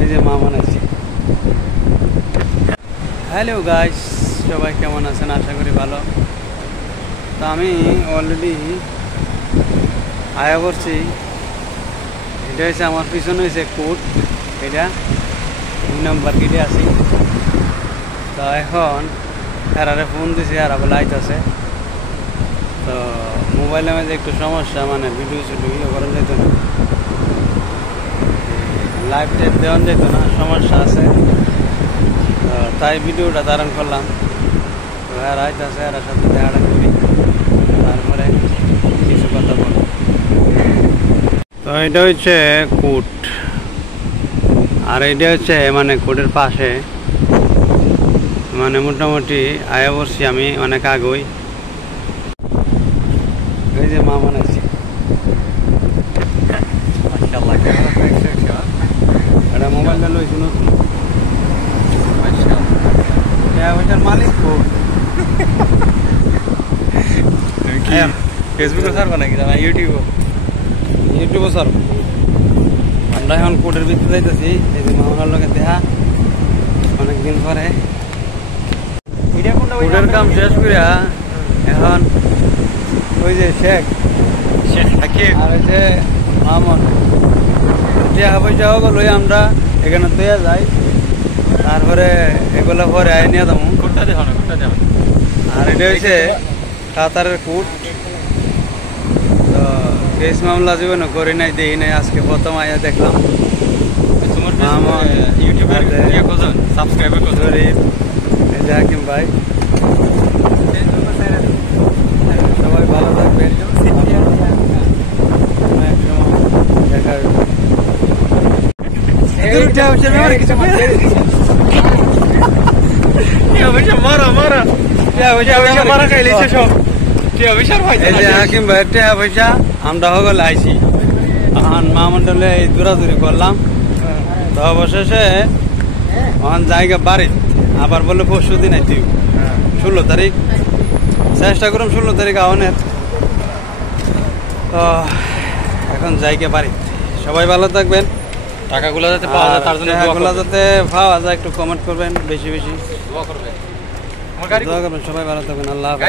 এই যে মা বানাইছি। হ্যালো গাইস, সবাই কেমন আছেন? আশা করি ভালো। তো আমি অলরেডি আয়া করছি। এটা হচ্ছে আমার পিছনে হয়েছে কোট, এটা 2 নম্বর গেটে আছি। তো এখন এরারে ফোন দিছি, এরা বলে আইতেছে। তো মোবাইলের মধ্যে একটু সমস্যা, মানে ভিডিও ইয়ে করা যেত না, লাইভ টাইপ দেওয়া যেত না, সমস্যা আছে। তো তাই ভিডিওটা ধারণ করলাম। তো এরা আইতেছে, এর সাথে দেখাটা করি, তারপরে কিছু কথা বলব। তো এটা হচ্ছে কোট, আর এটা হচ্ছে মানে কোটের পাশে, মানে মোটামুটি আয়া বসছি আমি অনেক আগেই। এই যে মা বানাইছি। এটা মোবাইলটা লইছি নতুন। ওইটার মালিক ফেসবুকে ছাড়বো নাকি না ইউটিউবে ছাড়বো। আমরা এখন কোটের ভিতরে যাইতেছি। এই যে মামার লোকের দেখা অনেকদিন পরে কোটের কাম শেষ করিয়া এখন ওই যে শেখ আর ওই যে মামন টাকা পয়সা হোক লই আমরা এখানে দেয়া যাই, তারপরে এগুলো পরে আয় নিয়ে যাবো। আর এটা হচ্ছে কাতারের কোট। তো কেস মামলা জীবনে করি নাই, দেখি নাই, আজকে প্রথম আয়া দেখলাম। হাকিম ভাই, সবাই ভালো থাকবেন, দেখা হাকিম ভাইয়ের টাকা পয়সা আমরা সকলে আইছি। এখন মা মন্ডলে এই দৌড়াদৌড়ি করলাম। তো অবশেষে এখন জায়গা বাড়ি আবার বলে পরশু দিন আইতে 16 তারিখ, চেষ্টা করুন 16 তারিখ আহনের। তো এখন জায়গা বাড়ি, সবাই ভালো থাকবেন। টাকাগুলো যাতে পাওয়া যায়, তার জন্য টাকাগুলো যাতে পাওয়া যায় একটু কমেন্ট করবেন, বেশি বেশি দোয়া করবেন। সবাই ভালো থাকবেন, আল্লাহ হাফেজ।